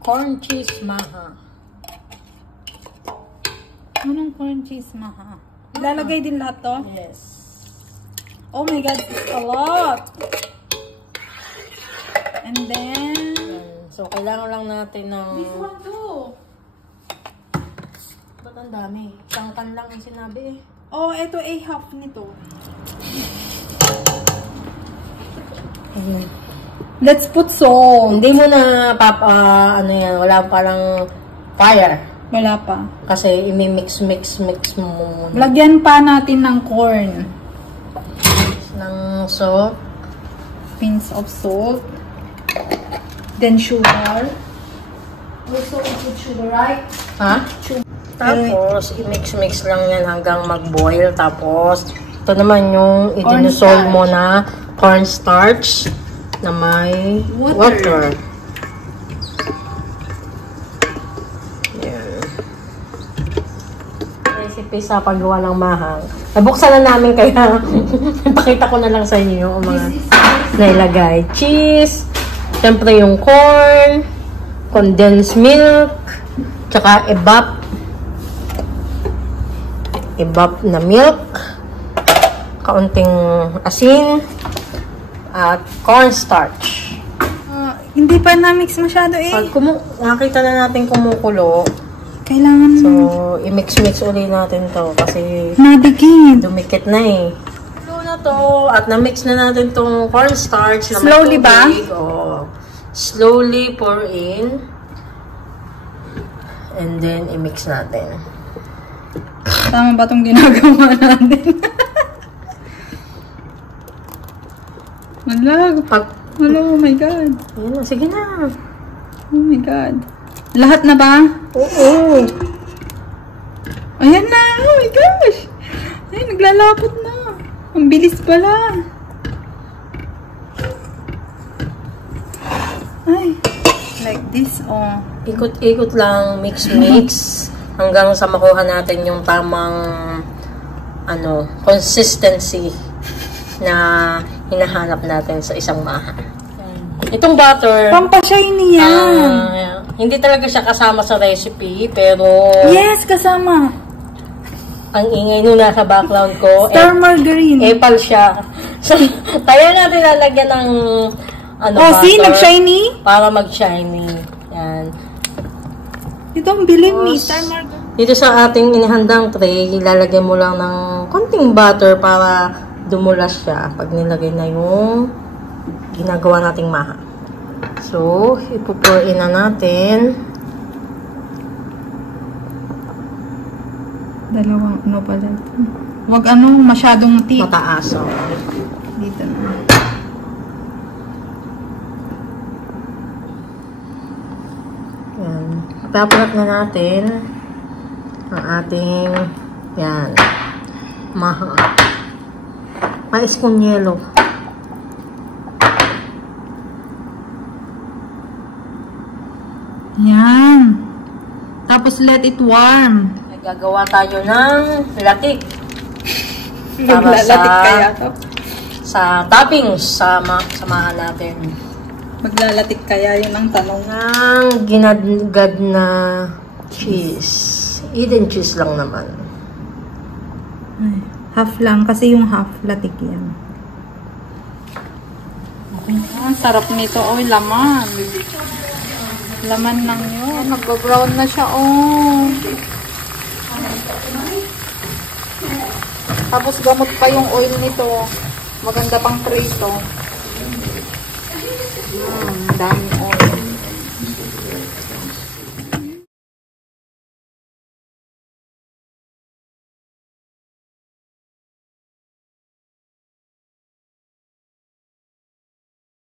corn cheese maha. Anong corn cheese maha? Ilalagay din lahat to? Yes. Oh my god, it's a lot! And then... So, kailangan lang natin ng... This one too! Ba't ang dami? Isang kan lang yung sinabi eh. Oh, ito ay half nito. Let's put salt. Hindi mo na ano yan, wala parang fire. Wala pa. Kasi imi-mix mo muna. Lagyan pa natin ng corn. Ng salt. Pinch of salt. Then sugar. Also, put sugar, right? Ha? Sugar. Tapos, i-mix lang yan hanggang mag-boil. Tapos, ito naman yung i-dissolve mo na cornstarch na may water. Yan. Recipe sa paggawa ng mahang. Nabuksan na namin kaya pakita ko na lang sa inyo yung mga nailagay. Cheese, siyempre yung corn, condensed milk, tsaka evap na milk, kaunting asin, at cornstarch. Hindi pa na-mix masyado eh. Pag nakita na natin kumukulo, kailangan so i-mix ulit natin to kasi nadikit. dumikit na eh. Kulo na to at na-mix na natin tong cornstarch. Slowly ba? Oh, slowly pour in and then i-mix natin. Tama ba itong ginagawa natin? Oh my god. Ayan na, sige na. Oh my god. Lahat na ba? Oo. Ayan na. Oh my gosh. Ay, naglalapot na. Ang bilis pala. Ay. Like this, oh. Ikot-ikot lang, mix hanggang sa makuha natin yung tamang consistency na hinahanap natin sa isang maha. Itong butter, Pampashiny yan. hindi talaga siya kasama sa recipe, pero Yes, kasama. ang ingay nung nasa background ko, Star margarine. epal siya. So, kaya natin lalagyan ng see, butter nag-shiny? para mag-shiny. Yan. Ito ang bilib ni Star margarine. Dito sa ating inihandang tray, ilalagay mo lang ng konting butter para dumulas siya pag nilagay na yung ginagawa nating maha. So, ipupour in na natin. Dalawang pala. Huwag masyadong thick. Mataas. Dito na. Yan. Ipapalat na natin ang ating maha. Mais con yelo. Yan. Tapos let it warm. Gagawa tayo ng latik. Maglalatik kaya to? Sa toppings, samahan natin. Maglalatik kaya, yun ang tanong. Ng ginagad na cheese. Eden cheese lang naman. Ay, half lang, kasi yung half latik yan. Sarap nito. Oy, laman. Laman lang yun. Nag-brown na siya. Oh. Tapos gamot pa yung oil nito. Maganda pang prito. Dami.